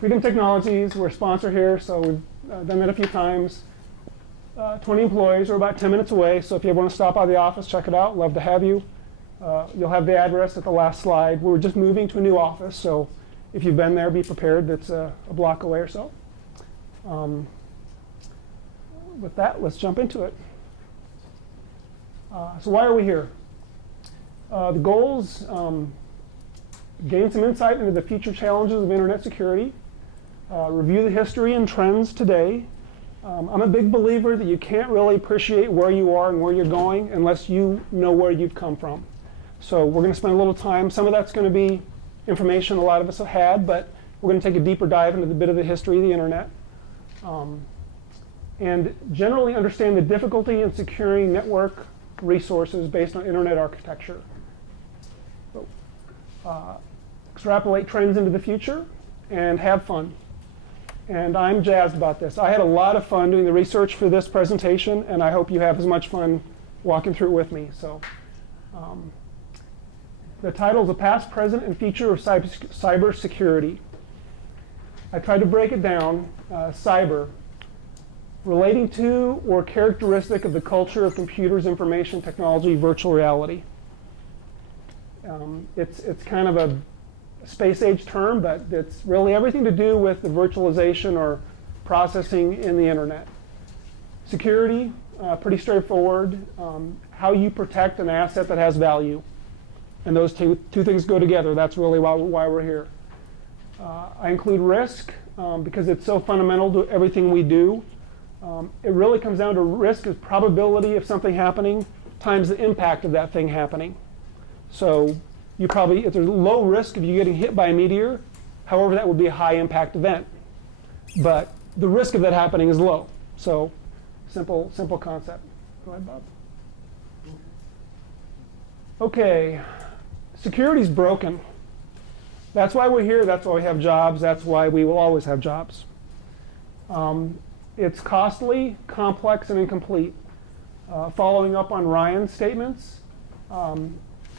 Phreedom Technologies, we're a sponsor here, so we've done that a few times. 20 employees, we're about 10 minutes away, so if you ever want to stop by the office, check it out. Love to have you. You'll have the address at the last slide. We're just moving to a new office, so if you've been there, be prepared. That's a block away or so. With that, let's jump into it. So why are we here? The goals, gain some insight into the future challenges of internet security, review the history and trends today. I'm a big believer that you can't really appreciate where you are and where you're going unless you know where you've come from. So we're going to spend a little time. Some of that's going to be information a lot of us have had, but we're going to take a deeper dive into the bit of the history of the internet. And generally understand the difficulty in securing network resources based on internet architecture. So, extrapolate trends into the future and have fun. And I'm jazzed about this. I had a lot of fun doing the research for this presentation, and I hope you have as much fun walking through it with me. So, the title is The Past, Present, and Future of Cybersecurity. I tried to break it down. Cyber, relating to or characteristic of the culture of computers, information technology, virtual reality. It's kind of a space age term, but it's really everything to do with the virtualization or processing in the internet. Security, pretty straightforward. How you protect an asset that has value. And those two things go together. That's really why we're here. I include risk because it's so fundamental to everything we do. It really comes down to risk is probability of something happening times the impact of that thing happening. So you probably, if there's low risk of you getting hit by a meteor, however, that would be a high impact event. But the risk of that happening is low. So simple concept. Go ahead, Bob. Okay, security's broken. That's why we're here. That's why we have jobs. That's why we will always have jobs. It's costly, complex, and incomplete. Following up on Ryan's statements,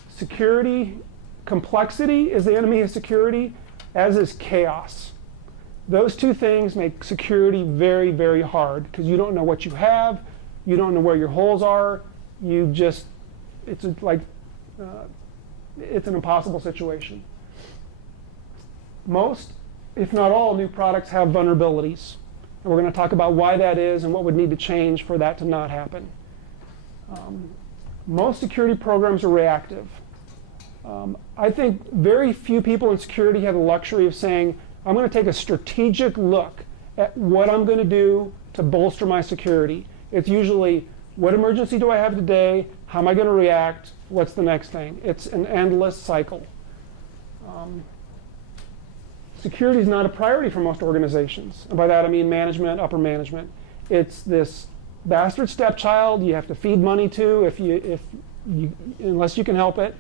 security, complexity is the enemy of security, as is chaos. Those two things make security very, very hard because you don't know what you have, you don't know where your holes are, it's like, it's an impossible situation. Most, if not all, new products have vulnerabilities. And we're going to talk about why that is and what would need to change for that to not happen. Most security programs are reactive. I think very few people in security have the luxury of saying, I'm going to take a strategic look at what I'm going to do to bolster my security. It's usually, what emergency do I have today? How am I going to react? What's the next thing? It's an endless cycle. Security is not a priority for most organizations. And by that I mean management, upper management. It's this bastard stepchild you have to feed money to unless you can help it,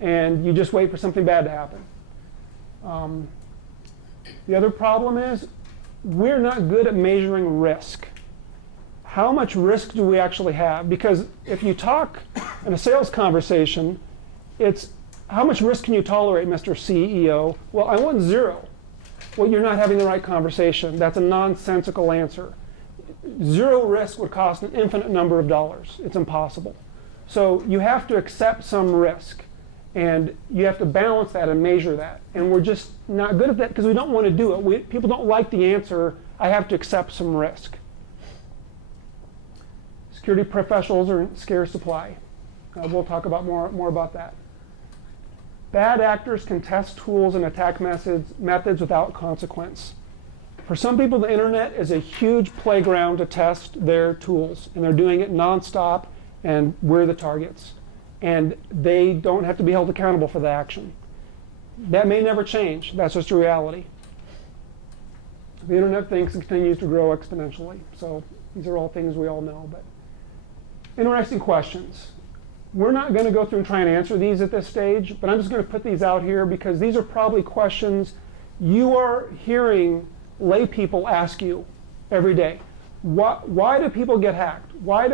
and you just wait for something bad to happen. The other problem is we're not good at measuring risk. How much risk do we actually have? Because if you talk in a sales conversation, it's how much risk can you tolerate, Mr. CEO? Well, I want zero. Well, you're not having the right conversation. That's a nonsensical answer. Zero risk would cost an infinite number of dollars. It's impossible. So you have to accept some risk, and you have to balance that and measure that. And we're just not good at that because we don't want to do it. People don't like the answer, I have to accept some risk. Security professionals are in scarce supply. We'll talk about more about that. Bad actors can test tools and attack methods without consequence. For some people, the internet is a huge playground to test their tools, and they're doing it nonstop, and we're the targets. And they don't have to be held accountable for the action. That may never change. That's just a reality. The internet continues to grow exponentially. So these are all things we all know. But interesting questions. We're not going to go through and try and answer these at this stage, but I'm just going to put these out here because these are probably questions you are hearing lay people ask you every day. Why do people get hacked? Why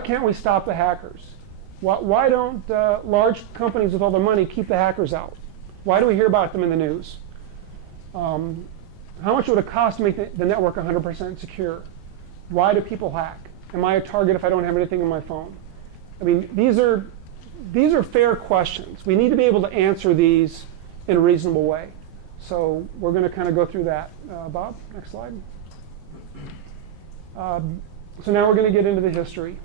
can't we stop the hackers? Why don't large companies with all the money keep the hackers out? Why do we hear about them in the news? How much would it cost to make the network 100% secure? Why do people hack? Am I a target if I don't have anything on my phone? I mean, these are fair questions. We need to be able to answer these in a reasonable way. So we're going to kind of go through that. Bob, next slide. So now we're going to get into the history.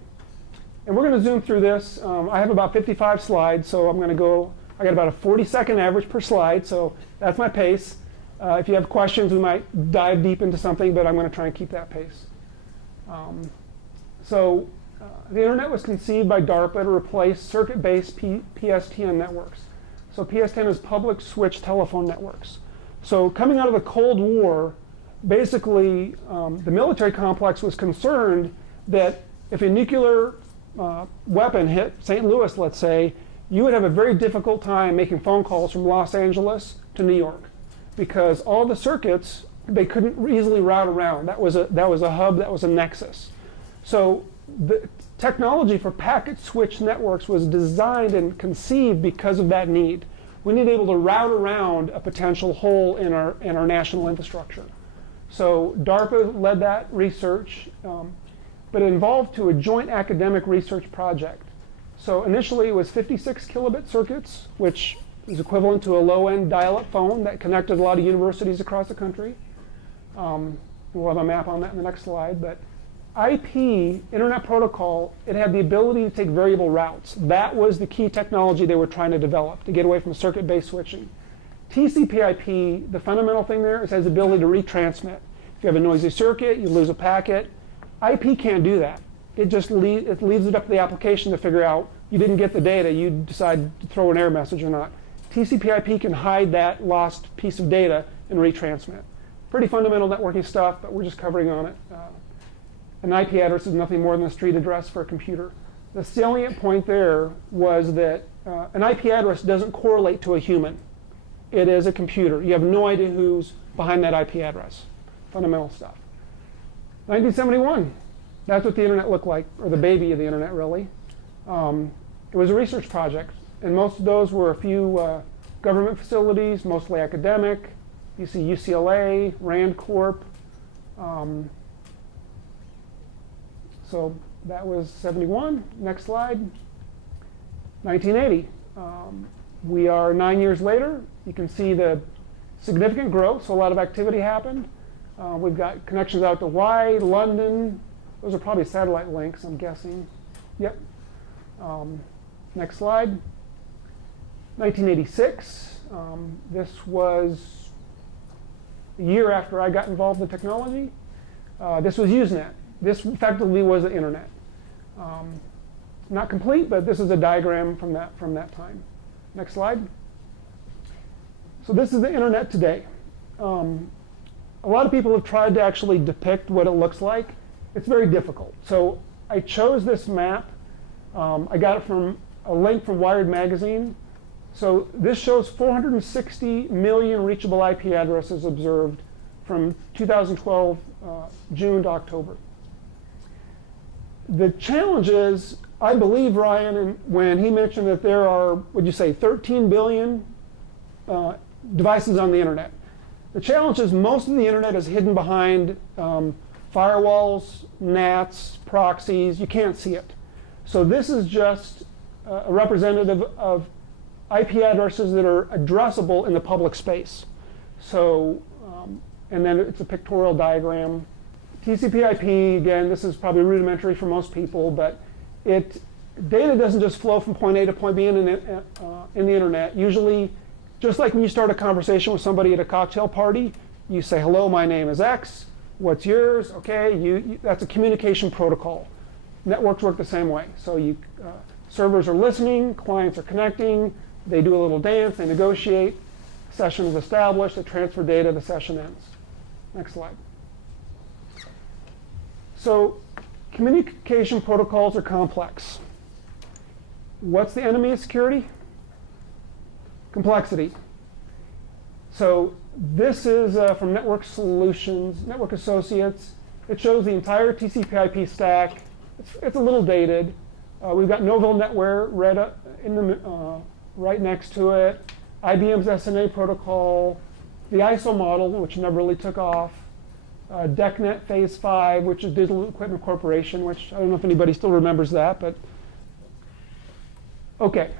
And we're going to zoom through this. I have about 55 slides, so I'm going to go. I got about a 40-second average per slide, so that's my pace. If you have questions, we might dive deep into something, but I'm going to try and keep that pace. The internet was conceived by DARPA to replace circuit-based PSTN networks. So PSTN is public switch telephone networks. So coming out of the Cold War, basically the military complex was concerned that if a nuclear weapon hit St. Louis, let's say, you would have a very difficult time making phone calls from Los Angeles to New York, because all the circuits, they couldn't easily route around. That was a hub, that was a nexus. So the technology for packet switch networks was designed and conceived because of that need. We need to be able to route around a potential hole in our national infrastructure. So DARPA led that research, but it involved to a joint academic research project. So initially it was 56 kilobit circuits, which is equivalent to a low-end dial-up phone that connected a lot of universities across the country. We'll have a map on that in the next slide. But IP, Internet Protocol, it had the ability to take variable routes. That was the key technology they were trying to develop to get away from circuit-based switching. TCP/IP, the fundamental thing there is it has the ability to retransmit. If you have a noisy circuit, you lose a packet. IP can't do that. It just leaves it up to the application to figure out you didn't get the data, you decide to throw an error message or not. TCP/IP can hide that lost piece of data and retransmit. Pretty fundamental networking stuff, but we're just covering on it. An IP address is nothing more than a street address for a computer. The salient point there was that an IP address doesn't correlate to a human. It is a computer. You have no idea who's behind that IP address. Fundamental stuff. 1971, that's what the internet looked like, or the baby of the internet, really. It was a research project, and most of those were a few government facilities, mostly academic. You see UCLA, Rand Corp. So that was 71. Next slide. 1980. We are 9 years later. You can see the significant growth, so a lot of activity happened. We've got connections out to Hawaii, London. Those are probably satellite links, I'm guessing. Yep. Next slide. 1986. This was a year after I got involved in technology. This was Usenet. This effectively was the internet. Not complete, but this is a diagram from that time. Next slide. So this is the internet today. A lot of people have tried to actually depict what it looks like. It's very difficult. So I chose this map. I got it from a link from Wired magazine. So this shows 460 million reachable IP addresses observed from 2012 June to October. The challenge is, I believe Ryan, when he mentioned that there are, would you say, 13 billion devices on the internet. The challenge is most of the internet is hidden behind firewalls, NATs, proxies. You can't see it. So this is just a representative of IP addresses that are addressable in the public space. So, and then it's a pictorial diagram. TCP/IP, again, this is probably rudimentary for most people, but data doesn't just flow from point A to point B in the internet. Usually, just like when you start a conversation with somebody at a cocktail party, you say, hello, my name is X, what's yours? Okay, that's a communication protocol. Networks work the same way. So servers are listening, clients are connecting, they do a little dance, they negotiate, session is established, they transfer data, the session ends. Next slide. So communication protocols are complex. What's the enemy of security? Complexity. So this is from Network Solutions, Network Associates. It shows the entire TCP/IP stack. It's a little dated. We've got Novell NetWare right next to it. IBM's SNA protocol, the ISO model, which never really took off, DECnet Phase 5, which is Digital Equipment Corporation, which I don't know if anybody still remembers that, but okay.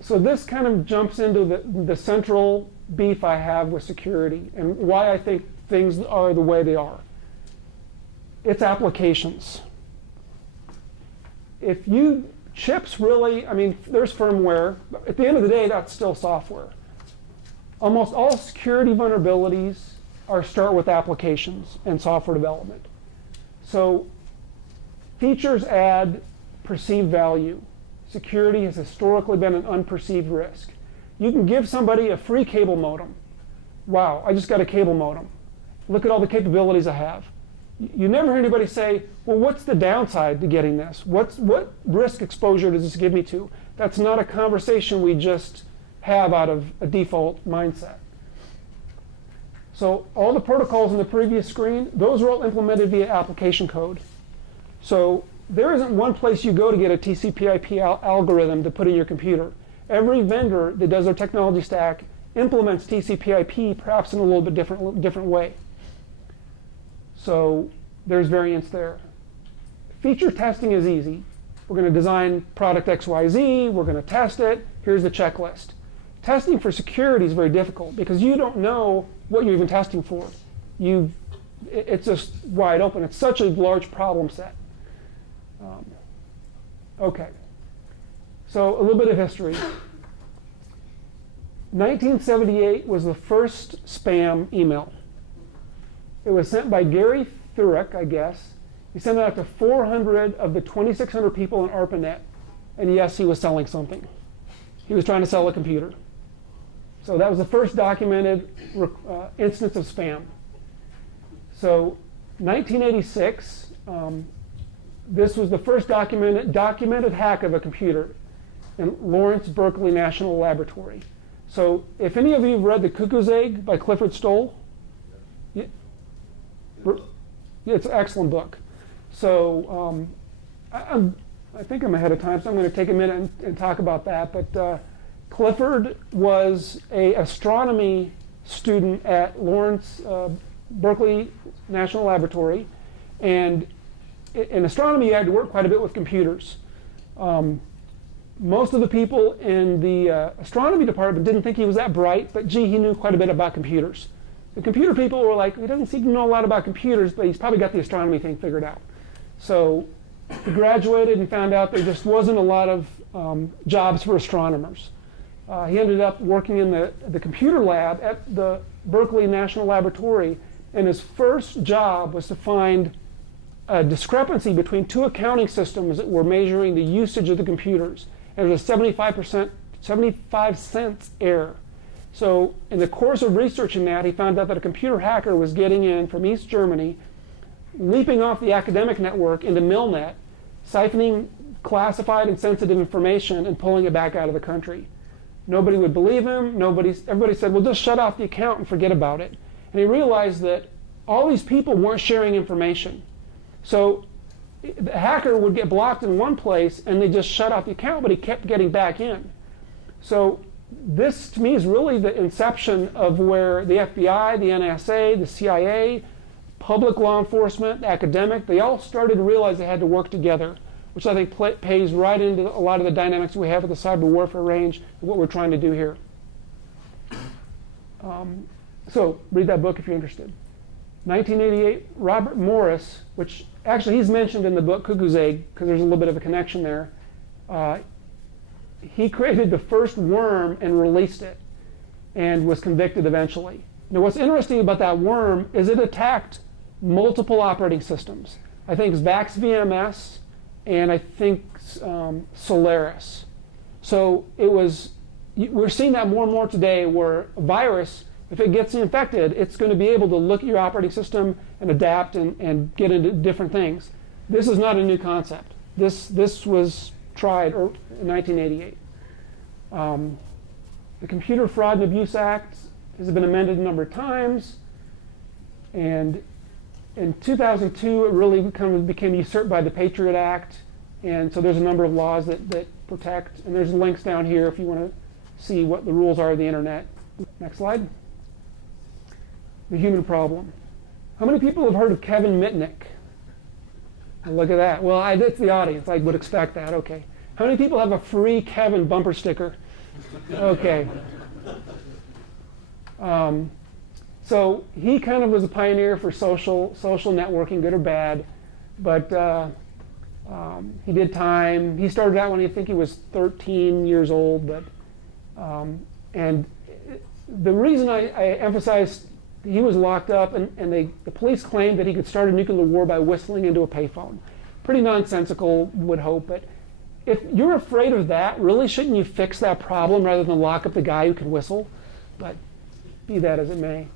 So this kind of jumps into the central beef I have with security and why I think things are the way they are. It's applications. If you, chips really, I mean, there's firmware, but at the end of the day, that's still software. Almost all security vulnerabilities start with applications and software development. So features add perceived value. Security has historically been an unperceived risk. You can give somebody a free cable modem. Wow, I just got a cable modem. Look at all the capabilities I have. You never hear anybody say, well, what's the downside to getting this? What risk exposure does this give me to? That's not a conversation we just have out of a default mindset. So all the protocols in the previous screen, those are all implemented via application code. So there isn't one place you go to get a TCP/IP algorithm to put in your computer. Every vendor that does their technology stack implements TCP/IP, perhaps in a little bit different way. So there's variance there. Feature testing is easy. We're going to design product XYZ, we're going to test it, here's the checklist. Testing for security is very difficult because you don't know what you're even testing for. It's just wide open. It's such a large problem set. Okay, so a little bit of history. 1978 was the first spam email. It was sent by Gary Thurek, I guess. He sent it out to 400 of the 2,600 people in ARPANET. And yes, he was selling something. He was trying to sell a computer. So that was the first documented instance of spam. So 1986, this was the first documented hack of a computer in Lawrence Berkeley National Laboratory. So if any of you have read The Cuckoo's Egg by Clifford Stoll, yeah, it's an excellent book. So I think I'm ahead of time, so I'm going to take a minute and talk about that. But Clifford was an astronomy student at Lawrence Berkeley National Laboratory, and in astronomy you had to work quite a bit with computers. Most of the people in the astronomy department didn't think he was that bright, but gee, he knew quite a bit about computers. The computer people were like, he doesn't seem to know a lot about computers, but he's probably got the astronomy thing figured out. So he graduated and found out there just wasn't a lot of jobs for astronomers. He ended up working in the computer lab at the Berkeley National Laboratory, and his first job was to find a discrepancy between two accounting systems that were measuring the usage of the computers. And it was a 75 cents error. So in the course of researching that, he found out that a computer hacker was getting in from East Germany, leaping off the academic network into Milnet, siphoning classified and sensitive information and pulling it back out of the country. Nobody would believe him. Everybody said, well, just shut off the account and forget about it. And he realized that all these people weren't sharing information. So the hacker would get blocked in one place and they just shut off the account, but he kept getting back in. So this, to me, is really the inception of where the FBI, the NSA, the CIA, public law enforcement, academic, they all started to realize they had to work together, which I think pays right into a lot of the dynamics we have at the cyber warfare range and what we're trying to do here. So read that book if you're interested. 1988, Robert Morris, which actually he's mentioned in the book Cuckoo's Egg because there's a little bit of a connection there. He created the first worm and released it and was convicted eventually. Now what's interesting about that worm is it attacked multiple operating systems. I think it's VAX VMS and I think Solaris. So we're seeing that more and more today where a virus, if it gets infected, it's going to be able to look at your operating system and adapt and get into different things. This is not a new concept. This was tried in 1988. The Computer Fraud and Abuse Act has been amended a number of times. And in 2002, it really kind of became usurped by the Patriot Act. And so there's a number of laws that protect. And there's links down here if you want to see what the rules are of the internet. Next slide. the human problem. How many people have heard of Kevin Mitnick? And look at that. Well, it's the audience. I would expect that. Okay. How many people have a free Kevin bumper sticker? Okay. So he kind of was a pioneer for social networking, good or bad. But he did time. He started out when I think he was 13 years old. But and the reason I emphasized he was locked up, and the police claimed that he could start a nuclear war by whistling into a payphone. Pretty nonsensical, would hope. But if you're afraid of that, really shouldn't you fix that problem rather than lock up the guy who can whistle? But be that as it may.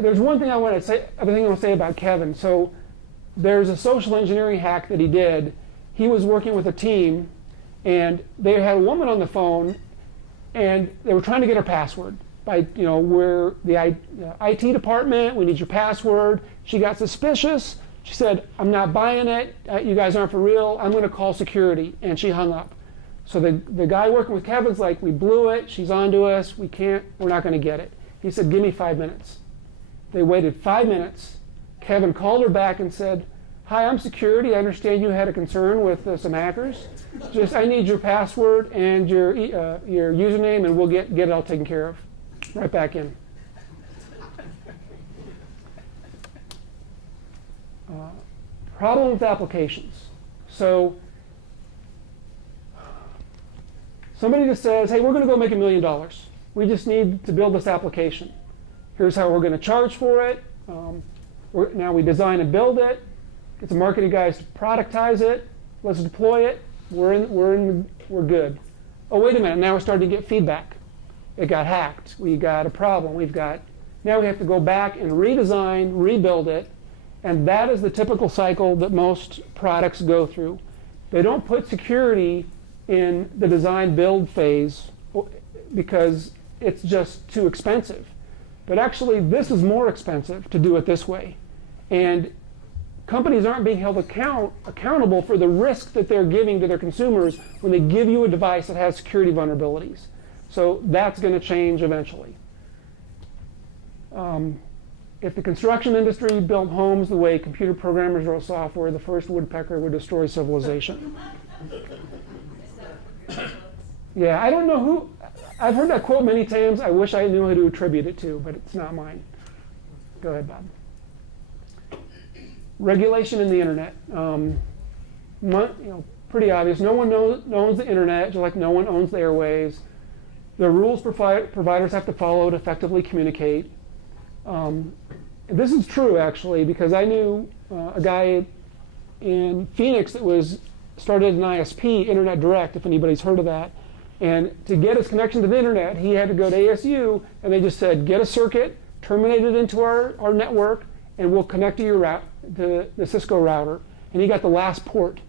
There's one thing I want to say. Everything I want to say about Kevin. So there's a social engineering hack that he did. He was working with a team, and they had a woman on the phone, and they were trying to get her password. We're the IT department. We need your password. She got suspicious. She said, "I'm not buying it. You guys aren't for real. I'm going to call security." And she hung up. So the guy working with Kevin's like, "We blew it. She's onto us. We're not going to get it." He said, "Give me 5 minutes." They waited 5 minutes. Kevin called her back and said, "Hi, I'm security. I understand you had a concern with some hackers. I need your password and your username, and we'll get it all taken care of." Right back in. Problem with applications. So somebody just says, "Hey, we're going to go make $1 million. We just need to build this application. Here's how we're going to charge for it. Now we design and build it. Get the marketing guys to productize it. Let's deploy it. We're good. Oh, wait a minute. Now we're starting to get feedback. It got hacked. We got a problem. Now we have to go back and redesign, rebuild it. And that is the typical cycle that most products go through. They don't put security in the design build phase because it's just too expensive. But actually, this is more expensive to do it this way. And companies aren't being held accountable for the risk that they're giving to their consumers when they give you a device that has security vulnerabilities. So that's going to change eventually. If the construction industry built homes the way computer programmers wrote software, the first woodpecker would destroy civilization. Yeah, I don't know who. I've heard that quote many times. I wish I knew who to attribute it to, but it's not mine. Go ahead, Bob. Regulation in the internet. Pretty obvious. No one owns the internet, just like no one owns the airwaves. The rules providers have to follow to effectively communicate. This is true, actually, because I knew a guy in Phoenix that started an ISP, Internet Direct, if anybody's heard of that. And to get his connection to the internet, he had to go to ASU, and they just said, "Get a circuit, terminate it into our network, and we'll connect to the Cisco router." And he got the last port.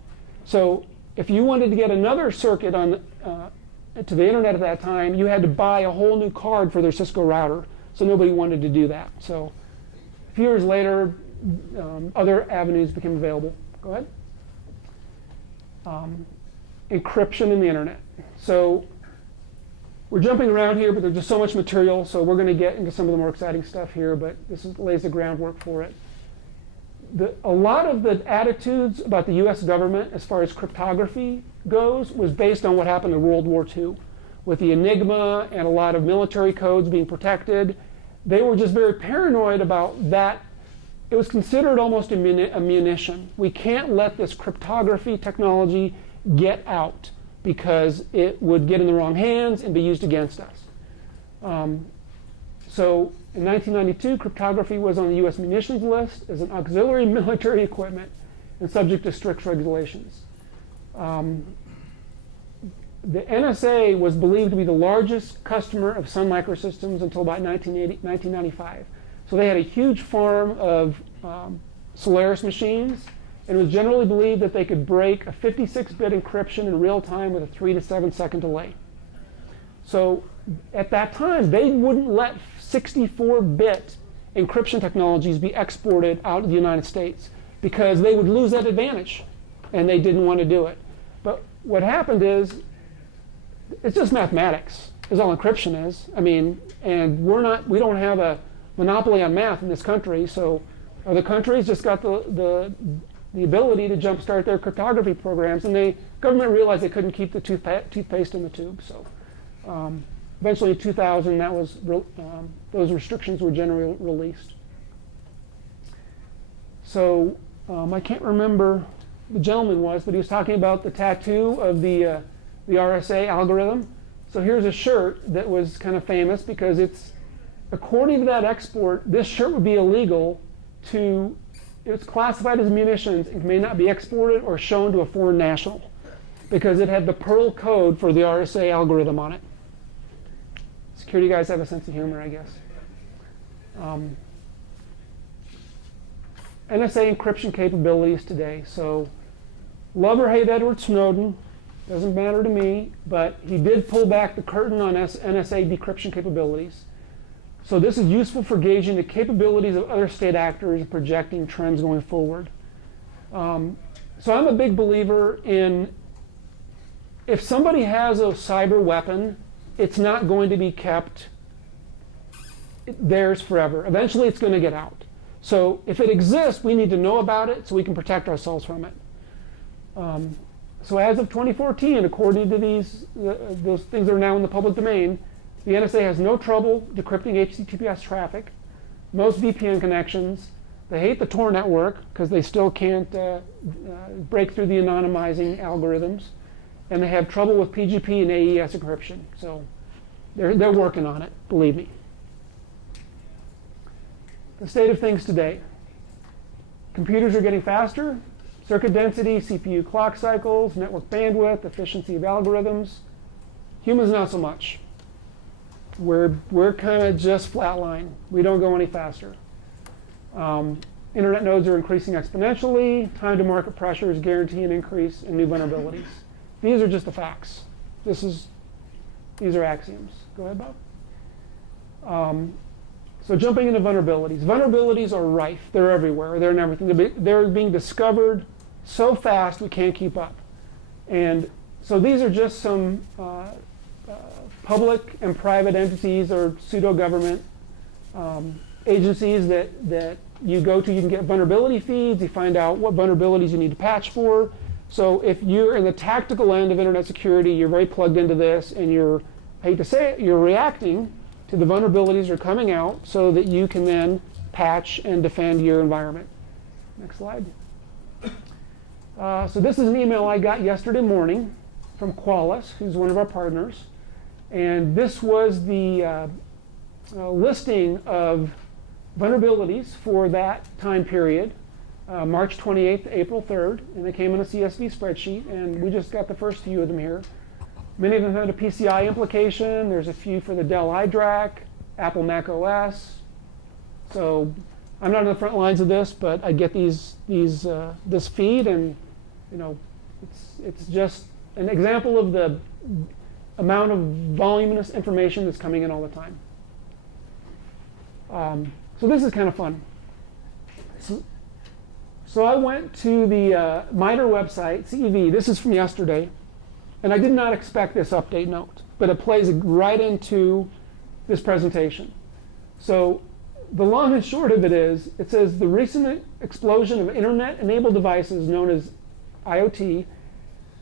So if you wanted to get another circuit to the internet at that time, you had to buy a whole new card for their Cisco router. So nobody wanted to do that. So a few years later, other avenues became available. Go ahead. Encryption in the internet. So we're jumping around here, but there's just so much material, so we're going to get into some of the more exciting stuff here, but lays the groundwork for it. A lot of the attitudes about the US government as far as cryptography goes was based on what happened in World War II with the Enigma and a lot of military codes being protected. They were just very paranoid about that. It was considered almost a munition. We can't let this cryptography technology get out because it would get in the wrong hands and be used against us. So in 1992, cryptography was on the US munitions list as an auxiliary military equipment and subject to strict regulations. The NSA was believed to be the largest customer of Sun Microsystems until about 1995. So they had a huge farm of Solaris machines, and it was generally believed that they could break a 56-bit encryption in real time with a 3 to 7 second delay. So at that time, they wouldn't let 64-bit encryption technologies be exported out of the United States because they would lose that advantage, and they didn't want to do it. But what happened is, it's just mathematics. is all encryption is. I mean, and we don't have a monopoly on math in this country, so other countries just got the ability to jumpstart their cryptography programs, and the government realized they couldn't keep the toothpaste in the tube. So eventually in 2000, those restrictions were generally released. So I can't remember who the gentleman was, but he was talking about the tattoo of the RSA algorithm. So here's a shirt that was kind of famous because it's, according to that export, this shirt would be illegal to, it's classified as munitions and may not be exported or shown to a foreign national because it had the Perl code for the RSA algorithm on it. Security guys have a sense of humor, I guess. NSA encryption capabilities today. So love or hate Edward Snowden, doesn't matter to me, but he did pull back the curtain on NSA decryption capabilities. So this is useful for gauging the capabilities of other state actors and projecting trends going forward. So I'm a big believer in, if somebody has a cyber weapon, it's not going to be kept theirs forever. Eventually it's going to get out. So if it exists, we need to know about it so we can protect ourselves from it. So as of 2014, according to those things that are now in the public domain, the NSA has no trouble decrypting HTTPS traffic, most VPN connections. They hate the Tor network because they still can't break through the anonymizing algorithms. And they have trouble with PGP and AES encryption. So they're working on it, believe me. The state of things today. Computers are getting faster. Circuit density, CPU clock cycles, network bandwidth, efficiency of algorithms. Humans not so much. We're kind of just flatline. We don't go any faster. Internet nodes are increasing exponentially. Time to market pressures guarantee an increase in new vulnerabilities. These are just the facts. These are axioms. Go ahead, Bob. So jumping into vulnerabilities. Vulnerabilities are rife. They're everywhere. They're in everything. They're being discovered so fast we can't keep up. And so these are just some public and private entities or pseudo-government agencies that you go to. You can get vulnerability feeds. You find out what vulnerabilities you need to patch for. So if you're in the tactical end of internet security, you're very plugged into this, and I hate to say it, you're reacting to the vulnerabilities that are coming out so that you can then patch and defend your environment. Next slide. So this is an email I got yesterday morning from Qualys, who's one of our partners. And this was the listing of vulnerabilities for that time period, March 28th to April 3rd. And they came in a CSV spreadsheet, and we just got the first few of them here. Many of them had a PCI implication. There's a few for the Dell iDRAC, Apple Mac OS. So I'm not on the front lines of this, but I get this feed, and it's just an example of the amount of voluminous information that's coming in all the time. So this is kind of fun. So I went to the MITRE website, CEV. This is from yesterday. And I did not expect this update note, but it plays right into this presentation. So the long and short of it is, it says the recent explosion of internet-enabled devices known as IoT,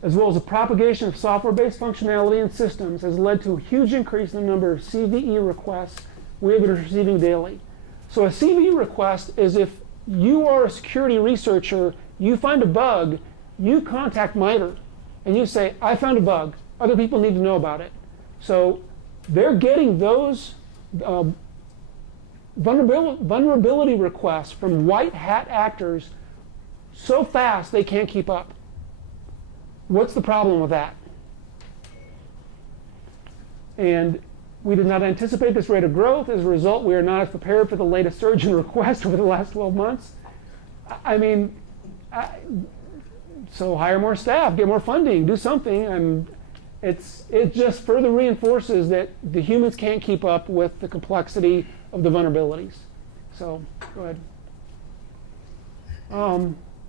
as well as the propagation of software-based functionality and systems, has led to a huge increase in the number of CVE requests we have been receiving daily. So a CVE request is if you are a security researcher, you find a bug, you contact MITRE, and you say, I found a bug. Other people need to know about it. So they're getting those vulnerability requests from white hat actors so fast they can't keep up. What's the problem with that? And we did not anticipate this rate of growth. As a result, we are not as prepared for the latest surge in requests over the last 12 months. So hire more staff, get more funding, do something. And it just further reinforces that the humans can't keep up with the complexity of the vulnerabilities. So go ahead.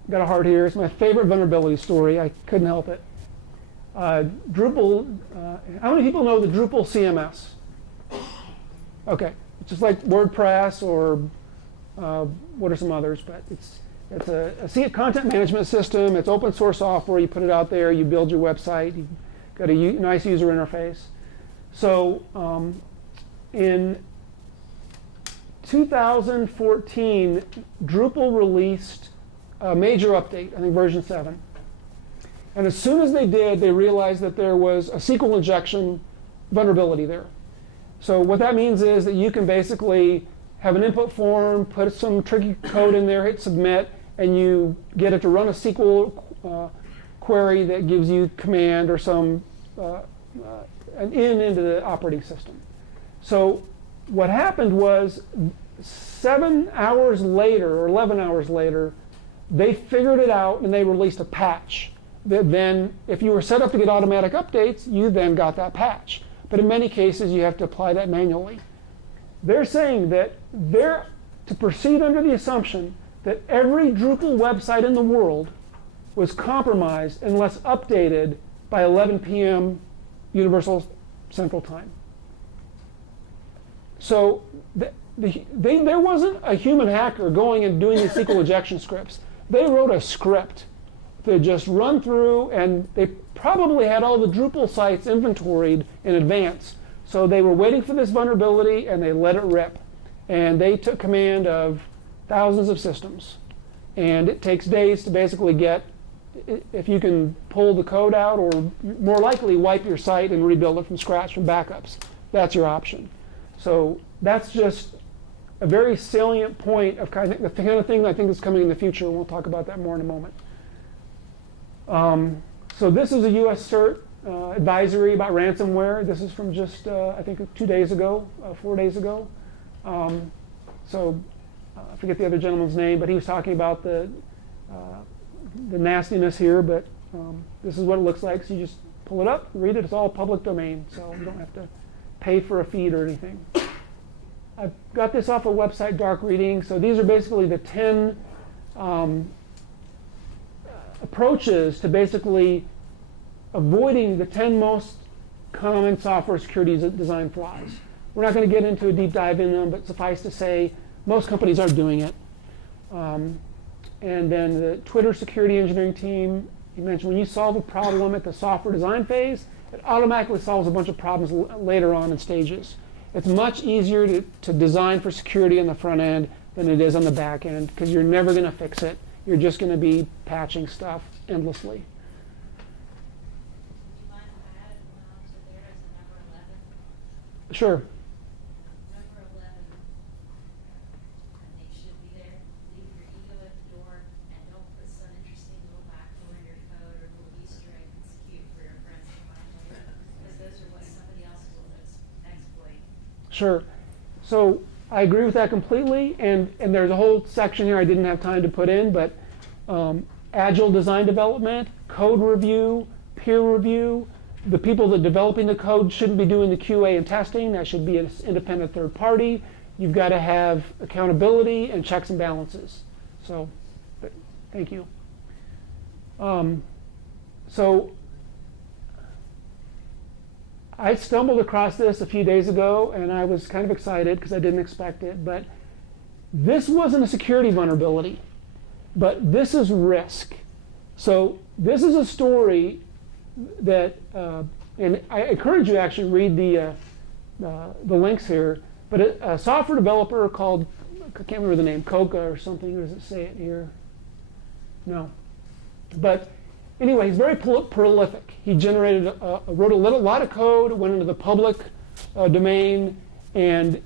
Got a heart here. It's my favorite vulnerability story. I couldn't help it. Drupal, how many people know the Drupal CMS? Okay, it's just like WordPress or what are some others, but it's a content management system. It's open source software. You put it out there, you build your website, you've got a nice user interface. So in 2014, Drupal released a major update, I think version 7. And as soon as they did, they realized that there was a SQL injection vulnerability there. So what that means is that you can basically have an input form, put some tricky code in there, hit submit, and you get it to run a SQL query that gives you command or some an into the operating system. So what happened was 7 hours later or 11 hours later, they figured it out and they released a patch. Then if you were set up to get automatic updates, you then got that patch. But in many cases, you have to apply that manually. They're saying that they're to proceed under the assumption that every Drupal website in the world was compromised unless updated by 11 p.m. Universal Central Time. So there wasn't a human hacker going and doing the SQL injection scripts. They wrote a script to just run through, and they probably had all the Drupal sites inventoried in advance. So they were waiting for this vulnerability, and they let it rip. And they took command of thousands of systems. And it takes days to basically get, if you can pull the code out, or more likely wipe your site and rebuild it from scratch from backups. That's your option. So that's just a very salient point of the kind of thing that I think is coming in the future. We'll talk about that more in a moment. So this is a US CERT advisory about ransomware. This is from just, I think, 2 days ago, 4 days ago. I forget the other gentleman's name, but he was talking about the nastiness here, but this is what it looks like. So you just pull it up, read it. It's all public domain, so you don't have to pay for a feed or anything. I've got this off a website, Dark Reading. So these are basically the 10 approaches to basically avoiding the 10 most common software security design flaws. We're not going to get into a deep dive in them, but suffice to say, most companies are doing it. And then the Twitter security engineering team, you mentioned when you solve a problem at the software design phase, it automatically solves a bunch of problems later on in stages. It's much easier to design for security on the front end than it is on the back end, because you're never going to fix it. You're just going to be patching stuff endlessly. Do you mind if I added one onto there as a number 11? Sure. Number 11, I think should be there. Leave your ego at the door and don't put some interesting little backdoor in your code or little Easter egg that's cute for your friends to find later, because those are what somebody else will exploit. Sure. So I agree with that completely, and there's a whole section here I didn't have time to put in, but agile design development, code review, peer review. The people that are developing the code shouldn't be doing the QA and testing. That should be an independent third party. You've got to have accountability and checks and balances. So, thank you. So I stumbled across this a few days ago, and I was kind of excited because I didn't expect it. But this wasn't a security vulnerability, but this is risk. So this is a story that, and I encourage you to actually read the links here. But a software developer called, I can't remember the name, Coca or something. Or does it say it here? No. But anyway, he's very prolific. He generated, wrote a lot of code, went into the public domain, and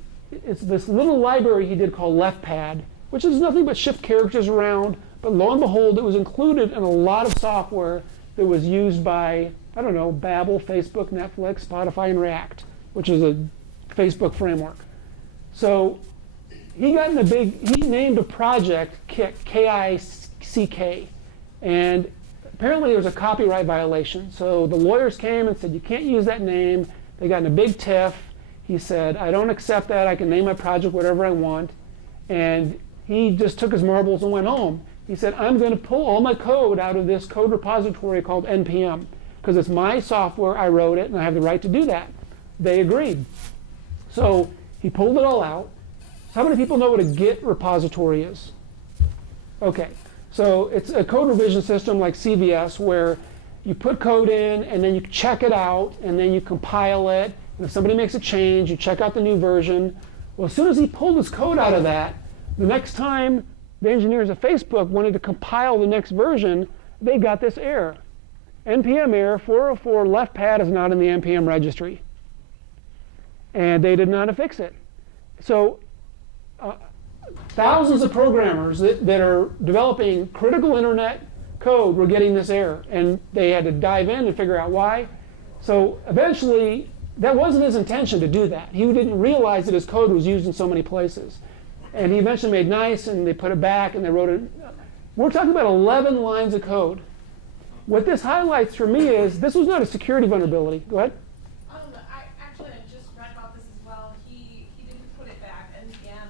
it's this little library he did called LeftPad, which is nothing but shift characters around. But lo and behold, it was included in a lot of software that was used by, I don't know, Babel, Facebook, Netflix, Spotify, and React, which is a Facebook framework. So he got in he named a project KICK, K-I-C-K, and apparently there was a copyright violation. So the lawyers came and said, you can't use that name. They got in a big tiff. He said, I don't accept that. I can name my project whatever I want. And he just took his marbles and went home. He said, I'm going to pull all my code out of this code repository called NPM. because it's my software, I wrote it, and I have the right to do that. They agreed. So he pulled it all out. So how many people know what a Git repository is? Okay, so it's a code revision system like CVS where you put code in and then you check it out and then you compile it. And if somebody makes a change, you check out the new version. Well, as soon as he pulled his code out of that, the next time the engineers at Facebook wanted to compile the next version, they got this error. NPM error 404 left pad is not in the NPM registry. And they did not fix it. So thousands of programmers that are developing critical internet code were getting this error. And they had to dive in and figure out why. So eventually, that wasn't his intention to do that. He didn't realize that his code was used in so many places. And he eventually made nice, and they put it back, and they wrote it. We're talking about 11 lines of code. What this highlights for me is this was not a security vulnerability. Go ahead. I just read about this as well. He didn't put it back. NPM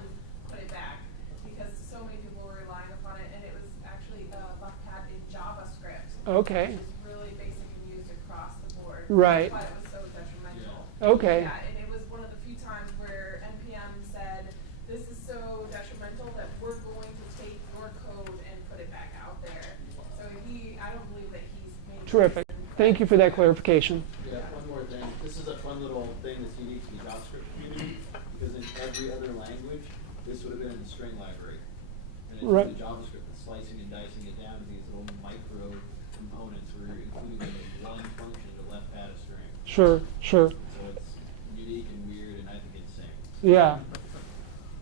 put it back because so many people were relying upon it, and it was actually left pad in JavaScript. Okay. Which is really basic and used across the board. Right. That's why it was so detrimental. Okay. Yeah, and it was one of the few times where NPM said, this is so detrimental that we're going to take your code and put it back out there. So I don't believe that he's made. Terrific. Thank you for that clarification. Yeah, one more thing. This is a fun little thing that's unique to the JavaScript community, because in every other language, this would have been in the string library. And it's Right. the JavaScript that's slicing and dicing it down to these little micro components where you're including them in one function to left pad a string. Sure, sure. So it's unique and weird, and I think it's insane. Yeah.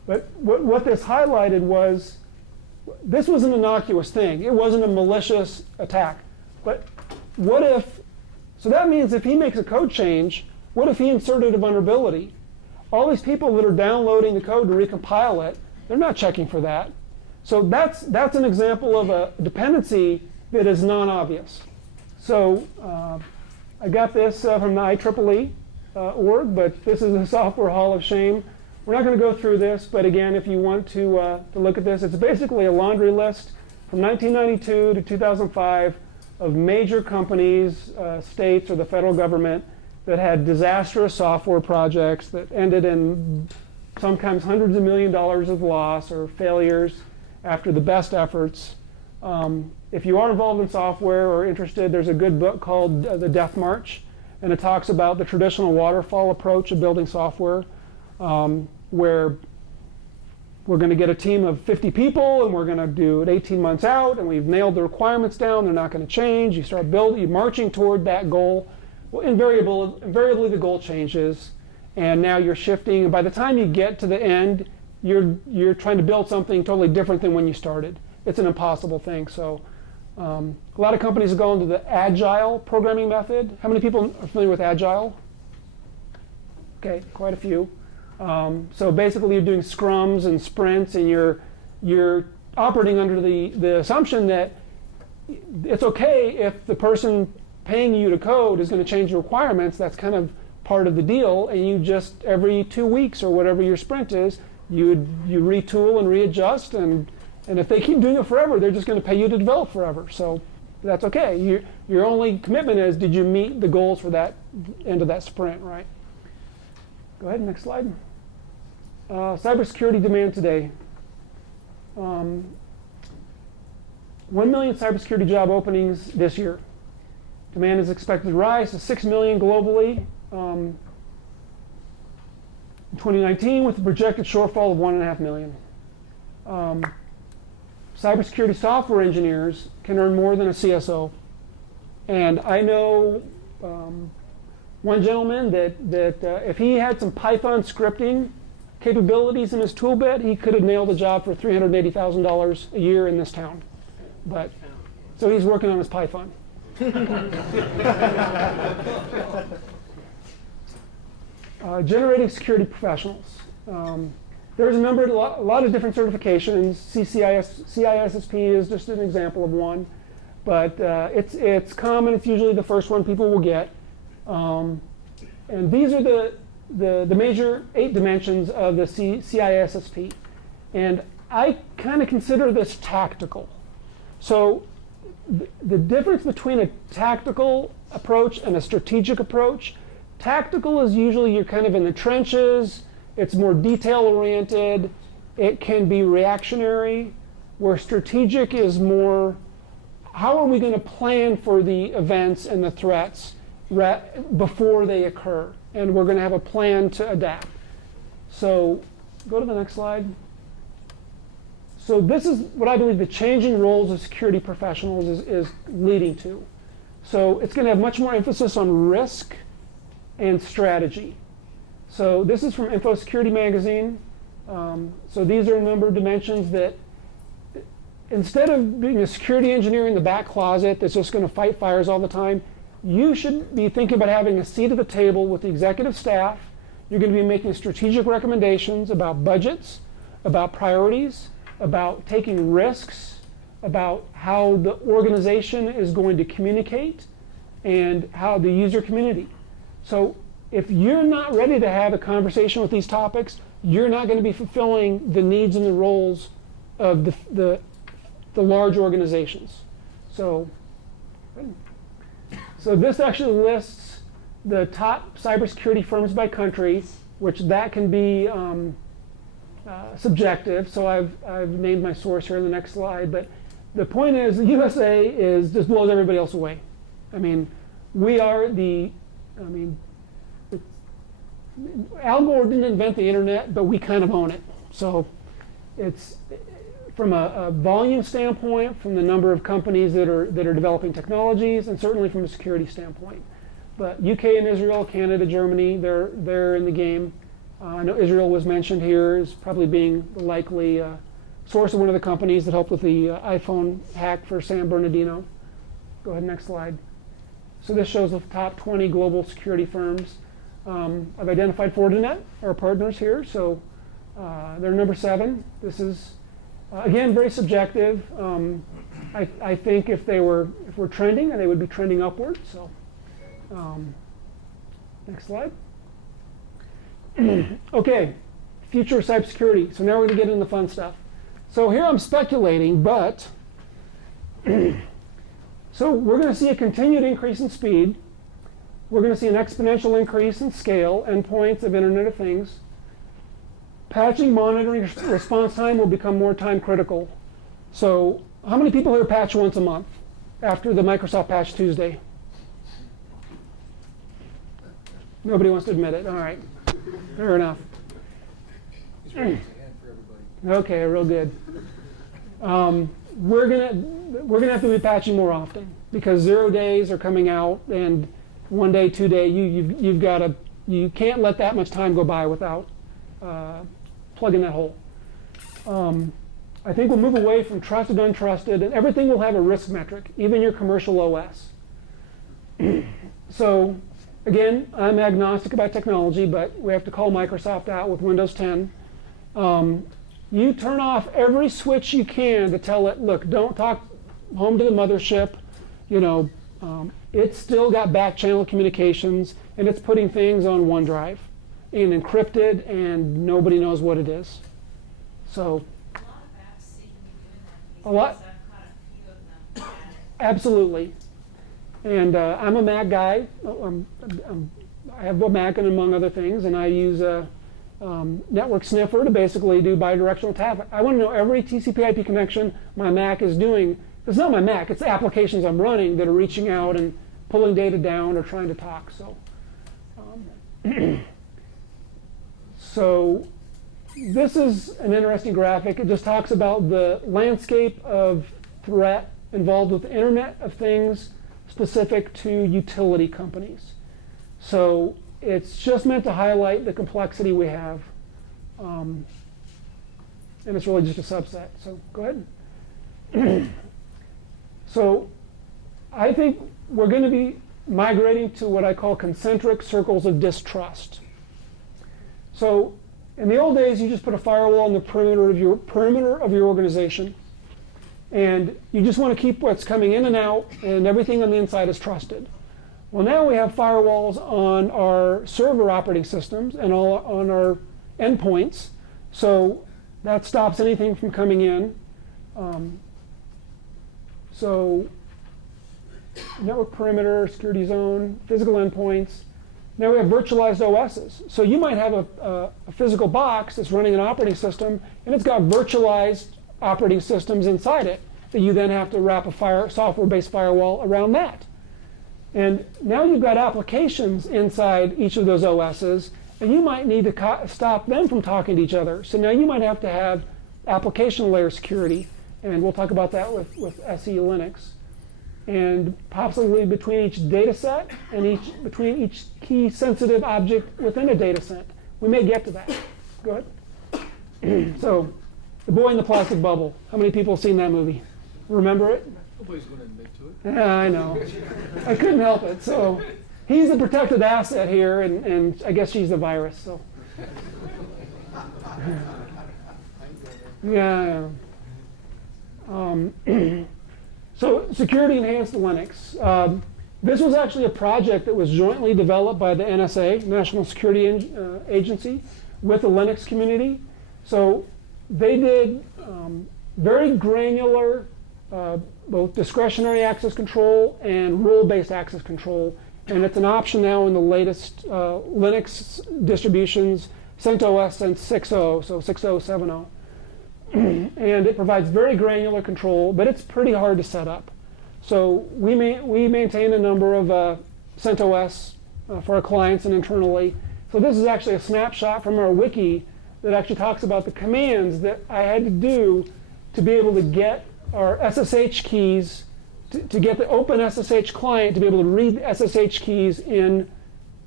But what this highlighted was, this was an innocuous thing. It wasn't a malicious attack. But what if, so that means if he makes a code change, what if he inserted a vulnerability? All these people that are downloading the code to recompile it, they're not checking for that. So that's an example of a dependency that is non-obvious. So I got this from the IEEE org, but this is the Software Hall of Shame. We're not going to go through this, but again, if you want to look at this, it's basically a laundry list from 1992 to 2005 of major companies, states, or the federal government that had disastrous software projects that ended in sometimes hundreds of millions of dollars of loss or failures after the best efforts. If you are involved in software or interested, there's a good book called The Death March, and it talks about the traditional waterfall approach of building software, where we're going to get a team of 50 people and we're going to do it 18 months out, and we've nailed the requirements down, they're not going to change. You start building, you're marching toward that goal. Well, invariably the goal changes, and now you're shifting, and by the time you get to the end, you're trying to build something totally different than when you started. It's an impossible thing. So a lot of companies have gone to the agile programming method. How many people are familiar with agile? Okay, quite a few. So basically you're doing scrums and sprints, and you're operating under the assumption that it's okay if the person paying you to code is going to change the requirements. That's kind of part of the deal, and you just every 2 weeks or whatever your sprint is, you retool and readjust, and if they keep doing it forever, they're just going to pay you to develop forever. So that's okay. Your only commitment is, did you meet the goals for that end of that sprint, right? Go ahead, next slide. Cybersecurity demand today. 1 million cybersecurity job openings this year. Demand is expected to rise to 6 million globally in 2019, with a projected shortfall of 1.5 million. Cybersecurity software engineers can earn more than a CSO. And I know one gentleman that if he had some Python scripting capabilities in his toolbit, he could have nailed a job for $380,000 a year in this town. But so he's working on his Python. Generating security professionals. There's a lot of different certifications. CISSP is just an example of one, but it's common. It's usually the first one people will get. And these are the major 8 dimensions of the CISSP. And I kind of consider this tactical. So the difference between a tactical approach and a strategic approach. Tactical is usually you're kind of in the trenches. It's more detail-oriented. It can be reactionary, where strategic is more, how are we going to plan for the events and the threats before they occur? And we're going to have a plan to adapt. So go to the next slide. So this is what I believe the changing roles of security professionals is leading to. So it's going to have much more emphasis on risk and strategy. So this is from Info Security Magazine. So these are a number of dimensions that instead of being a security engineer in the back closet that's just going to fight fires all the time, you should be thinking about having a seat at the table with the executive staff. You're going to be making strategic recommendations about budgets, about priorities, about taking risks, about how the organization is going to communicate, and how the user community. So if you're not ready to have a conversation with these topics, you're not going to be fulfilling the needs and the roles of the large organizations. So this actually lists the top cybersecurity firms by country, which that can be subjective. So I've named my source here in the next slide. But the point is, the USA just blows everybody else away. I mean, we are Al Gore didn't invent the internet, but we kind of own it. So it's from a volume standpoint, from the number of companies that are developing technologies, and certainly from a security standpoint. But UK and Israel, Canada, Germany, they're in the game. I know Israel was mentioned here as probably being the likely source of one of the companies that helped with the iPhone hack for San Bernardino. Go ahead, next slide. So this shows the top 20 global security firms. I've identified Fortinet, our partners here, so they're number 7. This is, again, very subjective. I think if we're trending, they would be trending upward. So, next slide. Okay, future of cybersecurity. So now we're going to get into the fun stuff. So here I'm speculating, but so we're going to see a continued increase in speed. We're going to see an exponential increase in scale, endpoints of Internet of Things. Patching, monitoring, response time will become more time critical. So how many people here patch once a month after the Microsoft Patch Tuesday? Nobody wants to admit it. All right. Fair enough. Okay, real good. We're gonna have to be patching more often because 0 days are coming out, and 1 day, 2 day, you can't let that much time go by without plugging that hole. I think we'll move away from trusted, untrusted, and everything will have a risk metric, even your commercial OS. So again, I'm agnostic about technology, but we have to call Microsoft out with Windows 10. You turn off every switch you can to tell it, look, don't talk home to the mothership. It's still got back channel communications, and it's putting things on OneDrive and encrypted, and nobody knows what it is. So A lot of apps seem to be doing that these A lot. days. I've caught a few of them at it. absolutely. And I'm a Mac guy. I have a Mac, and among other things, and I use a network sniffer to basically do bidirectional traffic. I want to know every TCP/IP connection my Mac is doing. It's not my Mac; it's the applications I'm running that are reaching out and pulling data down or trying to talk. So, so this is an interesting graphic. It just talks about the landscape of threat involved with the Internet of Things, specific to utility companies. So it's just meant to highlight the complexity we have. And it's really just a subset. So go ahead. So I think we're going to be migrating to what I call concentric circles of distrust. So in the old days, you just put a firewall on the perimeter of your organization. And you just want to keep what's coming in and out, and everything on the inside is trusted. Well, now we have firewalls on our server operating systems and all on our endpoints, so that stops anything from coming in. So network perimeter, security zone, physical endpoints. Now we have virtualized OSs. So you might have a physical box that's running an operating system, and it's got virtualized operating systems inside it that you then have to wrap a software-based firewall around that. And now you've got applications inside each of those OSs, and you might need to stop them from talking to each other. So now you might have to have application layer security, and we'll talk about that with SE Linux. And possibly between each data set and between each key sensitive object within a data set. We may get to that. Go ahead. So, The Boy in the Plastic Bubble. How many people have seen that movie? Remember it? Nobody's going to admit to it. Yeah, I know. I couldn't help it. So he's the protected asset here, and I guess she's the virus. So yeah. So security enhanced Linux. This was actually a project that was jointly developed by the NSA, National Security Agency, with the Linux community. So they did very granular both discretionary access control and rule-based access control. And it's an option now in the latest Linux distributions, CentOS and 6.0, so 6.0, 7.0. And it provides very granular control, but it's pretty hard to set up. So we maintain a number of CentOS for our clients and internally. So this is actually a snapshot from our wiki that actually talks about the commands that I had to do to be able to get our SSH keys, to get the open SSH client to be able to read the SSH keys in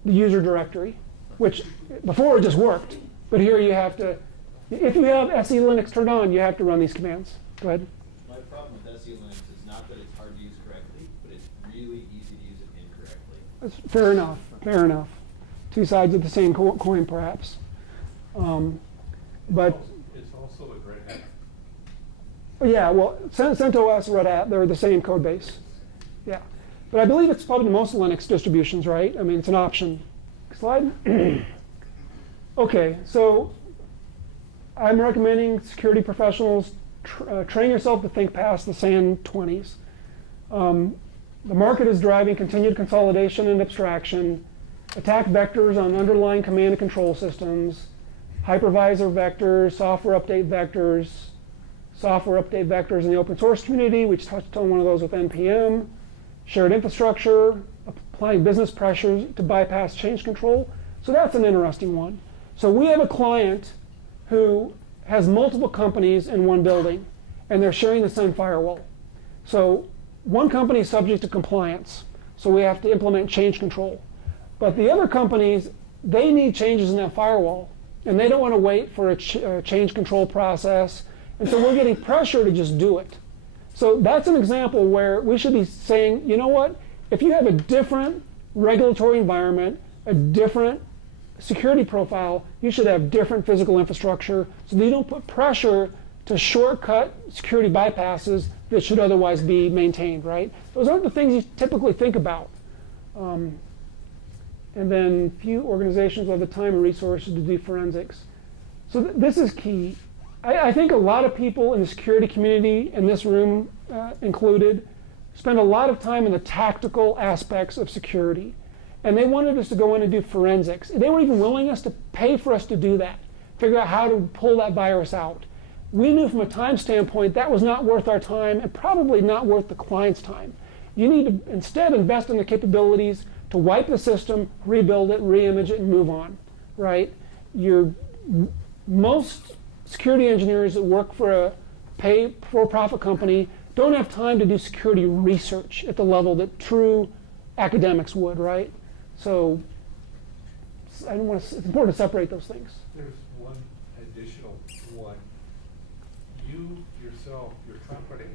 the user directory, which before it just worked. But here you have to, if you have SE Linux turned on, you have to run these commands. Go ahead. My problem with SE Linux is not that it's hard to use correctly, but it's really easy to use it incorrectly. That's fair enough, fair enough. Two sides of the same coin, perhaps. But it's also a Red Hat. yeah, well, CentOS, Red Hat, they're the same code base. Yeah. But I believe it's probably most Linux distributions, right? I mean, it's an option. Slide. Okay, so I'm recommending security professionals train yourself to think past the sand 20s. The market is driving continued consolidation and abstraction, attack vectors on underlying command and control systems, hypervisor vectors, software update vectors in the open source community. We touched on one of those with NPM, shared infrastructure, applying business pressures to bypass change control. So that's an interesting one. So we have a client who has multiple companies in one building, and they're sharing the same firewall. So one company is subject to compliance, so we have to implement change control. But the other companies, they need changes in that firewall, and they don't want to wait for a change control process. And so we're getting pressure to just do it. So that's an example where we should be saying, you know what? If you have a different regulatory environment, a different security profile, you should have different physical infrastructure so that you don't put pressure to shortcut security bypasses that should otherwise be maintained, right? Those aren't the things you typically think about. And then few organizations will have the time and resources to do forensics. So this is key. I think a lot of people in the security community, in this room included, spend a lot of time in the tactical aspects of security. And they wanted us to go in and do forensics. They weren't even willing us to pay for us to do that, figure out how to pull that virus out. We knew from a time standpoint that was not worth our time and probably not worth the client's time. You need to instead invest in the capabilities to wipe the system, rebuild it, re-image it, and move on, right? Most security engineers that work for a for-profit company don't have time to do security research at the level that true academics would, right? So it's important to separate those things. There's one additional one. You yourself, your company,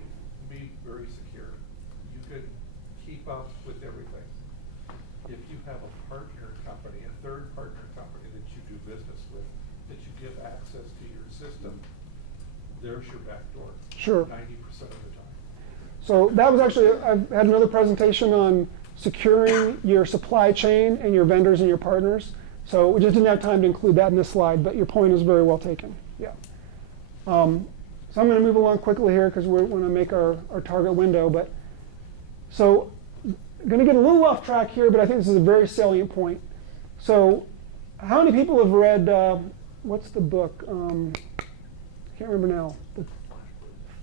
be very secure. You could keep up with everything. If you have a partner company, a third partner company that you do business with, that you give access to your system, there's your back door. Sure. 90% of the time. So that was actually, I've had another presentation on securing your supply chain and your vendors and your partners. So we just didn't have time to include that in this slide, but your point is very well taken. Yeah. So I'm going to move along quickly here because we want to make our target window. But so going to get a little off track here, but I think this is a very salient point. So, how many people have read, what's the book? I can't remember now. The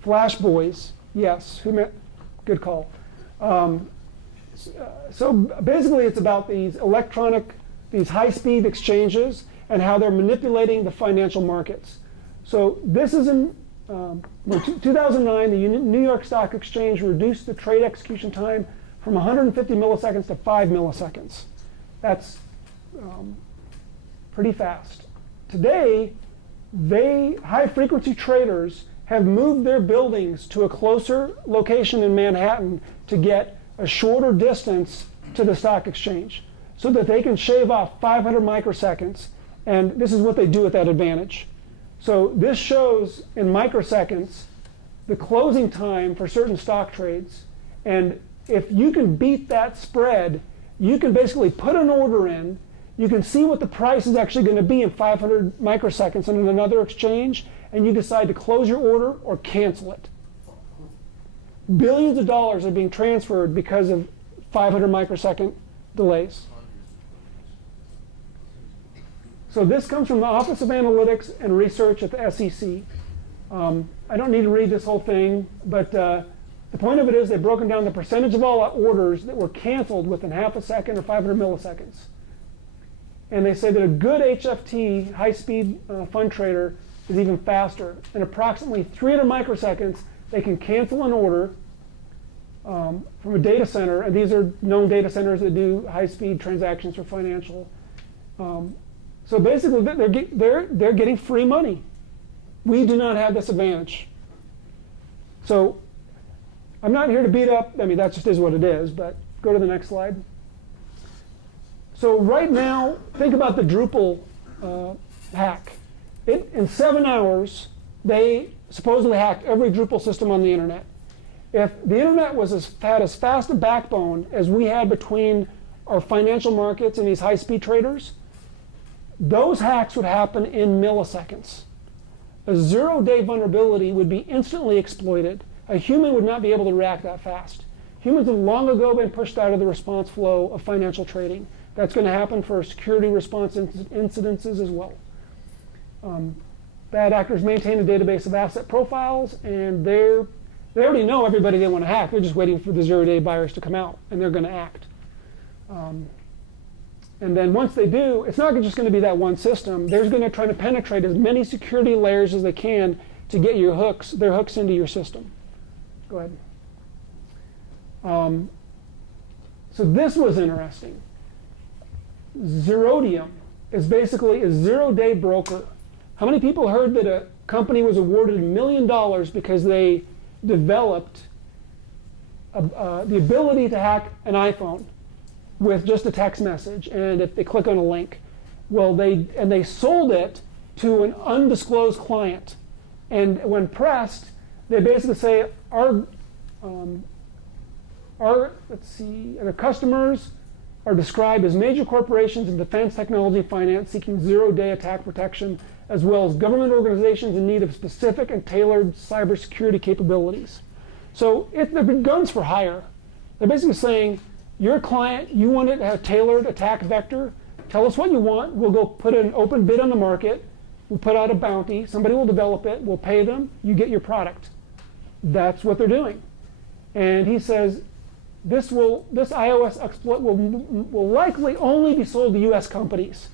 Flash Boys. Yes. Who met? Good call. So basically, it's about these high-speed exchanges and how they're manipulating the financial markets. So this is in 2009, the New York Stock Exchange reduced the trade execution time from 150 milliseconds to 5 milliseconds. That's pretty fast. Today, high-frequency traders have moved their buildings to a closer location in Manhattan to get a shorter distance to the stock exchange so that they can shave off 500 microseconds. And this is what they do with that advantage. So this shows in microseconds the closing time for certain stock trades. And if you can beat that spread, you can basically put an order in. You can see what the price is actually going to be in 500 microseconds in another exchange, and you decide to close your order or cancel it. Billions of dollars are being transferred because of 500 microsecond delays. So this comes from the Office of Analytics and Research at the SEC. I don't need to read this whole thing, but the point of it is they've broken down the percentage of all orders that were canceled within half a second or 500 milliseconds. And they say that a good HFT, high-speed fund trader, is even faster. In approximately 300 microseconds, they can cancel an order from a data center, and these are known data centers that do high-speed transactions for financial. So basically, they're getting free money. We do not have this advantage. So I'm not here to beat up. I mean, that just is what it is. But go to the next slide. So right now, think about the Drupal hack. In 7 hours, they supposedly hacked every Drupal system on the internet. If the internet had as fast a backbone as we had between our financial markets and these high-speed traders, those hacks would happen in milliseconds. A zero-day vulnerability would be instantly exploited. A human would not be able to react that fast. Humans have long ago been pushed out of the response flow of financial trading. That's going to happen for security response incidences as well. Bad actors maintain a database of asset profiles, and they already know everybody they want to hack. They're just waiting for the zero-day buyers to come out, and they're going to act. And then once they do, it's not just going to be that one system. They're going to try to penetrate as many security layers as they can to get their hooks into your system. Go ahead. So this was interesting. Zerodium is basically a zero-day broker. How many people heard that a company was awarded $1 million because they developed the ability to hack an iPhone with just a text message, and if they click on a link, well, they sold it to an undisclosed client, and when pressed, they basically say our customers are described as major corporations in defense, technology, and finance seeking zero-day attack protection, as well as government organizations in need of specific and tailored cybersecurity capabilities. So they're guns for hire. They're basically saying, your client, you want it to have a tailored attack vector, tell us what you want, we'll go put an open bid on the market, we'll put out a bounty, somebody will develop it, we'll pay them, you get your product. That's what they're doing. And he says, this iOS exploit will likely only be sold to US companies.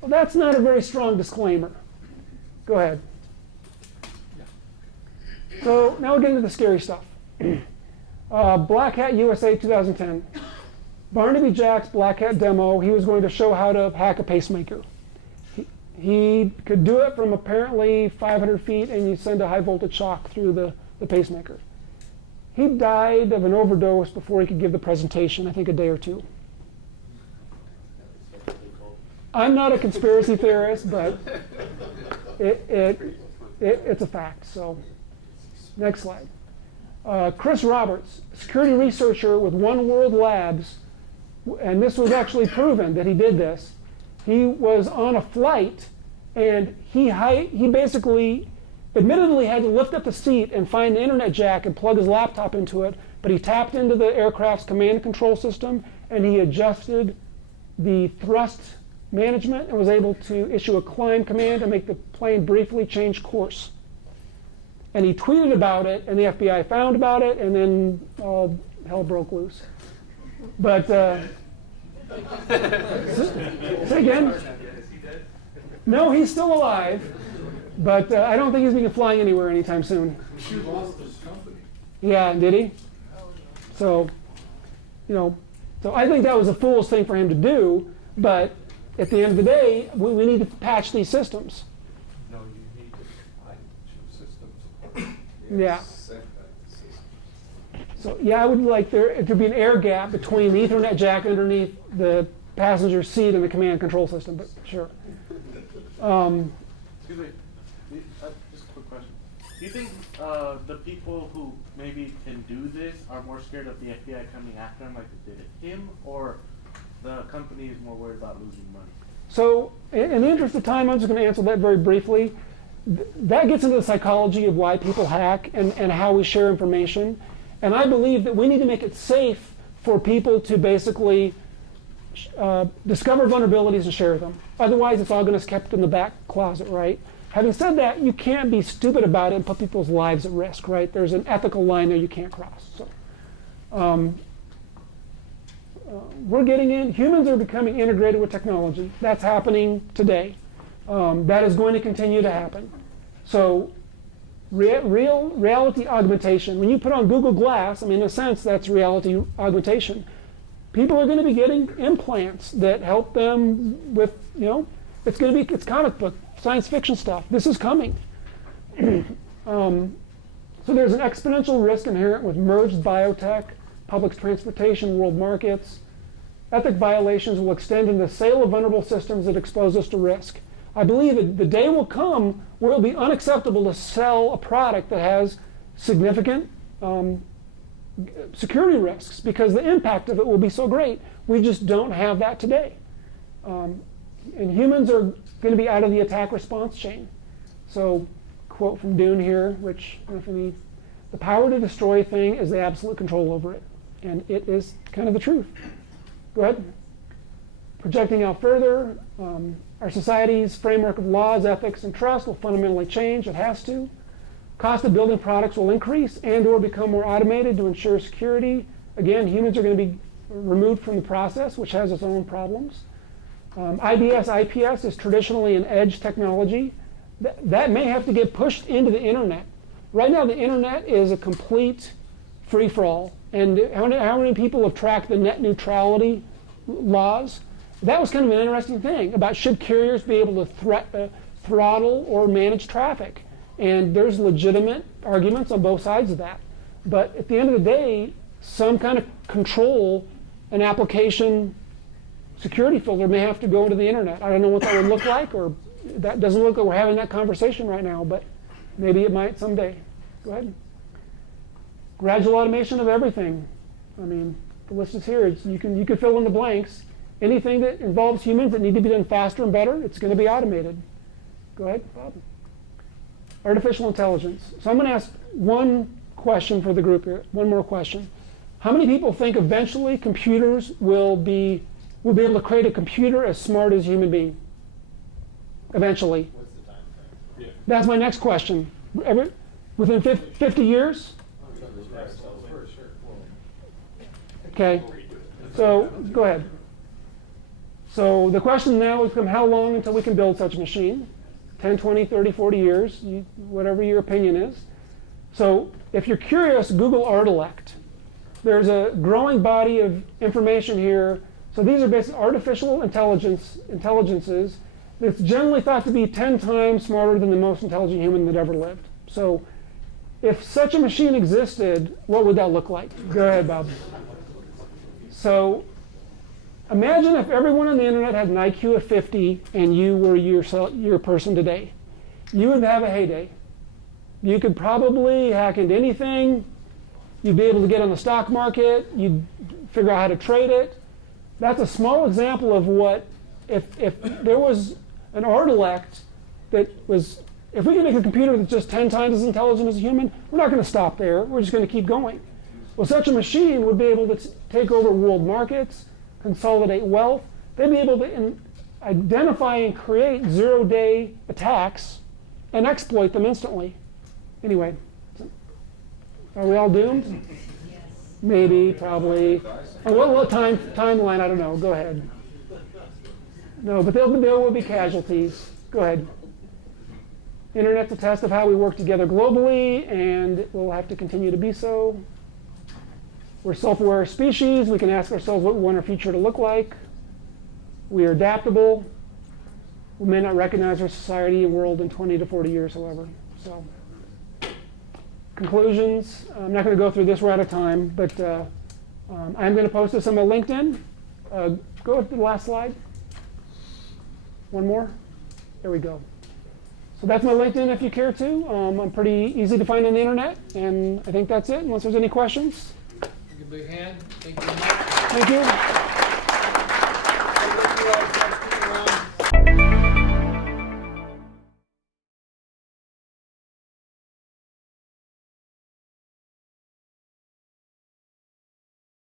Well, that's not a very strong disclaimer. Go ahead. So now we're getting to the scary stuff. Black Hat USA 2010. Barnaby Jack's Black Hat demo, he was going to show how to hack a pacemaker. He could do it from apparently 500 feet, and you send a high voltage shock through the pacemaker. He died of an overdose before he could give the presentation, I think a day or two. I'm not a conspiracy theorist, but it's a fact. So, next slide. Chris Roberts, security researcher with One World Labs, and this was actually proven that he did this. He was on a flight, and he basically admittedly had to lift up the seat and find the internet jack and plug his laptop into it, but he tapped into the aircraft's command and control system, and he adjusted the thrust management and was able to issue a climb command and make the plane briefly change course. And he tweeted about it, and the FBI found about it, and then all hell broke loose. But, say again? Is he dead? No, he's still alive, but I don't think he's going to be flying anywhere anytime soon. He lost his company. Yeah, did he? So, so I think that was a fool's thing for him to do, but at the end of the day, we need to patch these systems. No, you need to patch systems apart. Yeah. So yeah, I would like there to be an air gap between the Ethernet jack underneath the passenger seat and the command and control system, but sure. Excuse me, just a quick question. Do you think the people who maybe can do this are more scared of the FBI coming after him like they did him, or the company is more worried about losing money? So in the interest of time, I'm just going to answer that very briefly. That gets into the psychology of why people hack and how we share information. And I believe that we need to make it safe for people to basically discover vulnerabilities and share them. Otherwise, it's all going to be kept in the back closet, right? Having said that, you can't be stupid about it and put people's lives at risk, right? There's an ethical line there you can't cross. So, we're getting in. Humans are becoming integrated with technology. That's happening today. That is going to continue to happen. So, real reality augmentation. When you put on Google Glass, I mean, in a sense, that's reality augmentation. People are going to be getting implants that help them with, it's comic book, science fiction stuff. This is coming. So there's an exponential risk inherent with merged biotech, public transportation, world markets. Ethic violations will extend into the sale of vulnerable systems that expose us to risk. I believe that the day will come where it will be unacceptable to sell a product that has significant security risks because the impact of it will be so great. We just don't have that today. And humans are going to be out of the attack response chain. So, quote from Dune here, which the power to destroy a thing is the absolute control over it. And it is kind of the truth. Go ahead. Projecting out further, our society's framework of laws, ethics, and trust will fundamentally change. It has to. Cost of building products will increase and or become more automated to ensure security. Again, humans are going to be removed from the process, which has its own problems. IDS, IPS is traditionally an edge technology. That may have to get pushed into the internet. Right now, the internet is a complete free-for-all. And how many people have tracked the net neutrality laws? That was kind of an interesting thing about should carriers be able to throttle or manage traffic. And there's legitimate arguments on both sides of that. But at the end of the day, some kind of control and application security filter may have to go into the internet. I don't know what that would look like, or that doesn't look like we're having that conversation right now, but maybe it might someday. Go ahead. Gradual automation of everything. I mean, the list is here. You can fill in the blanks. Anything that involves humans that need to be done faster and better, it's going to be automated. Go ahead, Bob. Artificial intelligence. So I'm going to ask one question for the group here. One more question. How many people think eventually computers will be able to create a computer as smart as a human being? Eventually. What's the time frame? Yeah. That's my next question. Within 50 years? Okay. So go ahead. So the question now has become how long until we can build such a machine? 10, 20, 30, 40 years, whatever your opinion is. So if you're curious, Google Artilect. There's a growing body of information here. So these are basically artificial intelligences that's generally thought to be 10 times smarter than the most intelligent human that ever lived. So if such a machine existed, what would that look like? Go ahead, Bob. So imagine if everyone on the internet had an IQ of 50 and you were your person today. You would have a heyday. You could probably hack into anything. You'd be able to get on the stock market. You'd figure out how to trade it. That's a small example of what, if there was an Artilect that was If we can make a computer that's just 10 times as intelligent as a human, we're not going to stop there. We're just going to keep going. Well, such a machine would be able to take over world markets, consolidate wealth. They'd be able to identify and create zero-day attacks and exploit them instantly. Anyway, are we all doomed? Yes. Maybe, probably. Oh, what timeline? I don't know. Go ahead. No, but there will be casualties. Go ahead. Internet's a test of how we work together globally, and it will have to continue to be so. We're a self-aware species. We can ask ourselves what we want our future to look like. We are adaptable. We may not recognize our society and world in 20 to 40 years, however. So, conclusions. I'm not going to go through this. We're out of time, but I'm going to post this on my LinkedIn. Go to the last slide. One more. There we go. So that's my LinkedIn if you care to. I'm pretty easy to find on the internet, and I think that's it, unless there's any questions. Give a big hand. Thank you. Thank you.